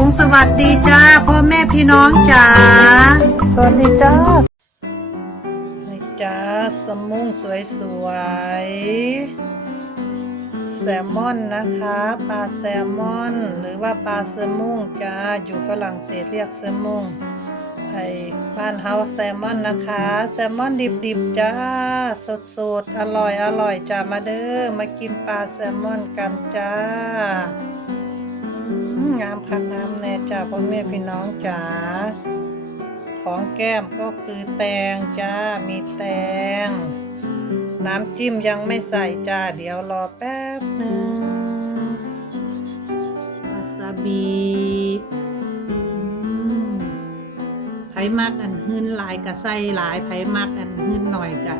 งสวัสดีจ้าพ่อแม่พี่น้องจ๋าสวัสดีจ้านี่จ้าสมุงสวยๆแซลมอนนะคะปลาแซลมอน หรือว่าปลาเซมุงจ้าอยู่ฝรั่งเศสเรียกเซมุงไอ้บ้านเฮาแซลมอนนะคะ แซลมอนดิบๆจ้าสดๆอร่อยอร่อยจ้ามาเด้อมากินปลาแซลมอนกันจ้าอืม งามคักงามแน่จ้าพ่อแม่พี่น้องจ๋าของแก้มก็คือแตงจ้ามีแตง น้ำจิ้มยังไม่ใส่จ้า เดี๋ยวรอแป๊บหนึ่งวาซาบิไผมักอันหื้นหลายกับใส่หลายไผมักอันหื้นหน่อยกะ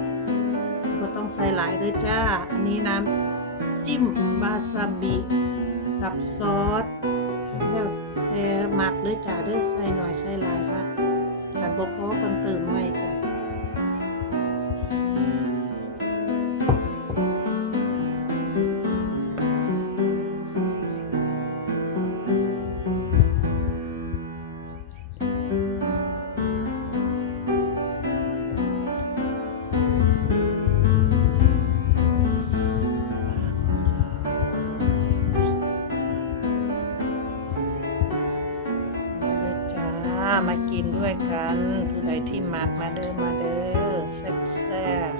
ก็ต้องใส่หลายด้วยจ้า อันนี้น้ำจิ้มวาซาบิ กับซอสแล้วแต่หมักด้วยจ้าด้วยใส่หน่อยใส่หลายค่ะขันบ่พอกันเติมไม่จ้ะ กินด้วยกันผู้ใดที่มักมาเด้อมาเด้อแซ่บแซ่บ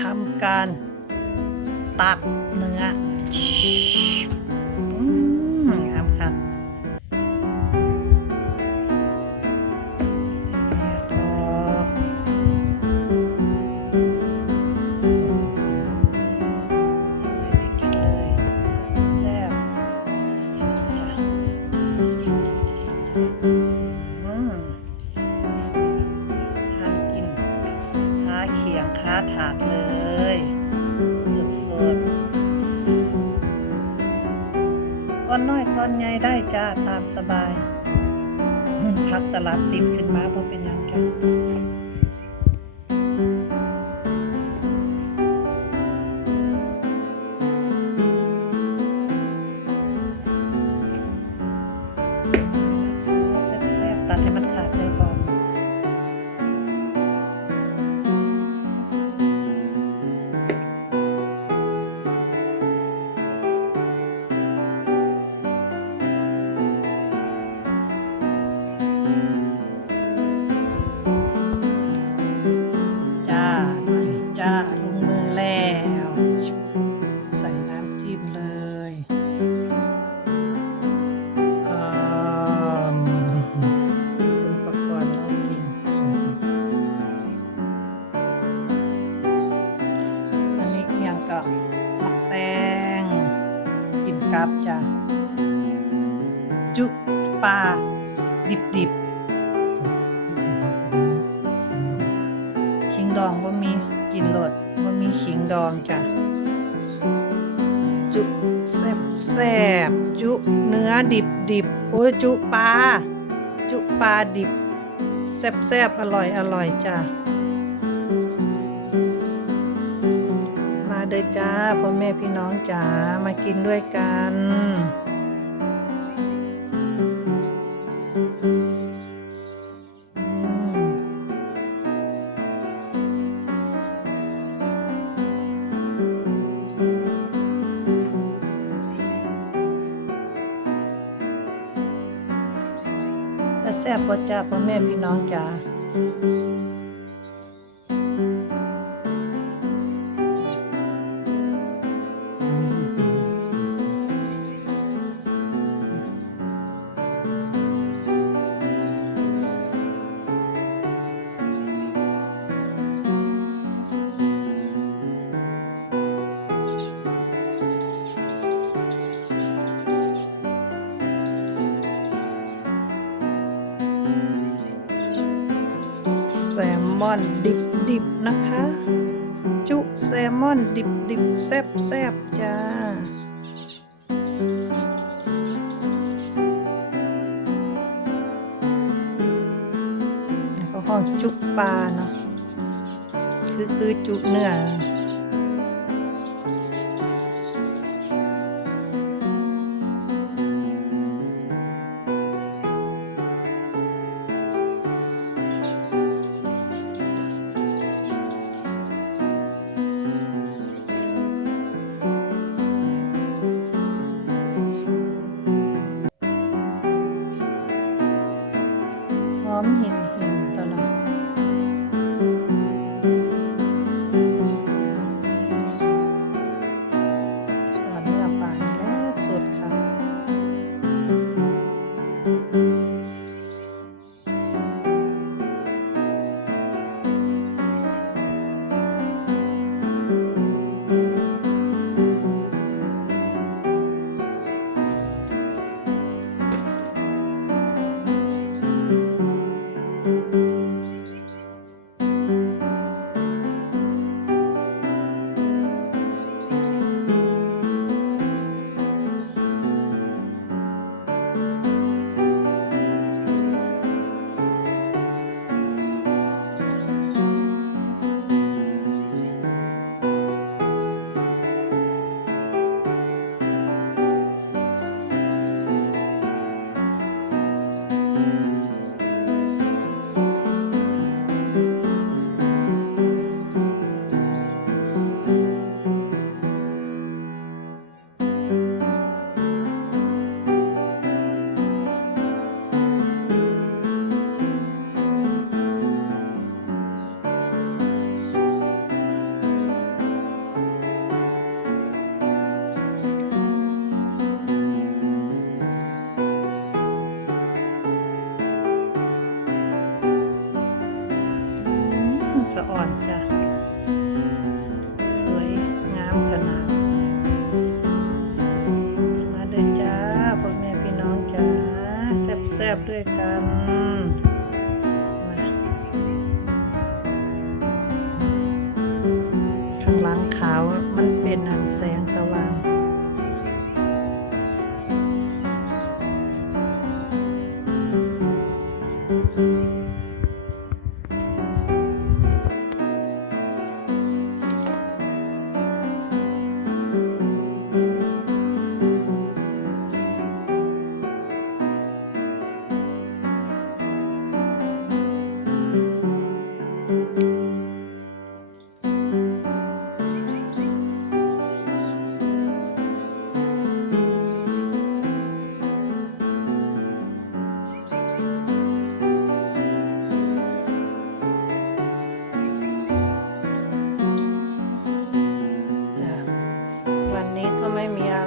ทำการตัดเนื้อ ทานกินค้าเขียงค้าถาดเลยสุดๆก้อนน้อยก้อนใหญ่ได้จ้า ตามสบาย พักสลัดติดขึ้นมาเพราะเป็นยังจ้า จ้าลงมือแล้ว ใส่น้ำจิ้มเลยอ่ามอุปกรณ์เรากินอันนี้เอียงกับมักแตง กินกับจ้ะจุปลาดิบดิบๆ นโหลดว่ามีขิงดองจ้ะ จุแซบแซบจุเนื้อดิบดิบโอ้ยจุปลาจุปลาดิบแซบแซบอร่อยอร่อยจ้ะ มาเด้อจ้าพ่อแม่พี่น้องจ๋ามากินด้วยกัน แซ่บบ่จ้าพ่อแม่พี่น้องจ้า มอนดิบดิบๆนะคะ จุแซลมอนดิบดิบๆแซบแซบๆจ้าเขาห้องจุปลาเนาะคือคือจุเนื้อ อมหินหิน สะอ่อนจ้ะ สวยงามขนาด มาเดินจ้าพ่อแม่พี่น้องจ้าแซ่บๆด้วยกันมาข้างหลังขาวมันเป็นอันแสงสว่าง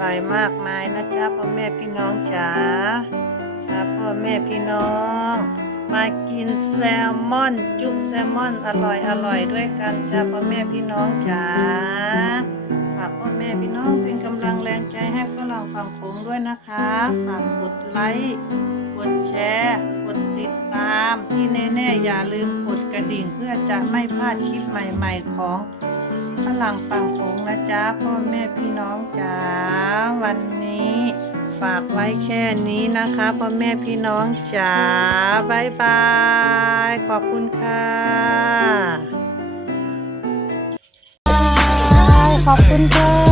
ไม่มีอยมากมายนะจ๊ะพ่อแม่พี่น้องจ๋าจ้าพ่อแม่พี่น้อง มากินแซลมอน จุแซลมอนอร่อยอร่อยด้วยกันจ้าพ่อแม่พี่น้องจ๋าฝากพ่อแม่พี่น้อง ฝั่งโขงด้วยนะคะ ฝากกดไลค์ กดแชร์ กดติดตาม ที่แน่ๆอย่าลืมกดกระดิ่งเพื่อจะไม่พลาดคลิปใหม่ๆของฝรั่งฝั่งโขงนะจ๊ะพ่อแม่พี่น้องจ๋าวันนี้ฝากไว้แค่นี้นะคะพ่อแม่พี่น้องจ๋าบายบาย ขอบคุณค่ะ ขอบคุณค่ะ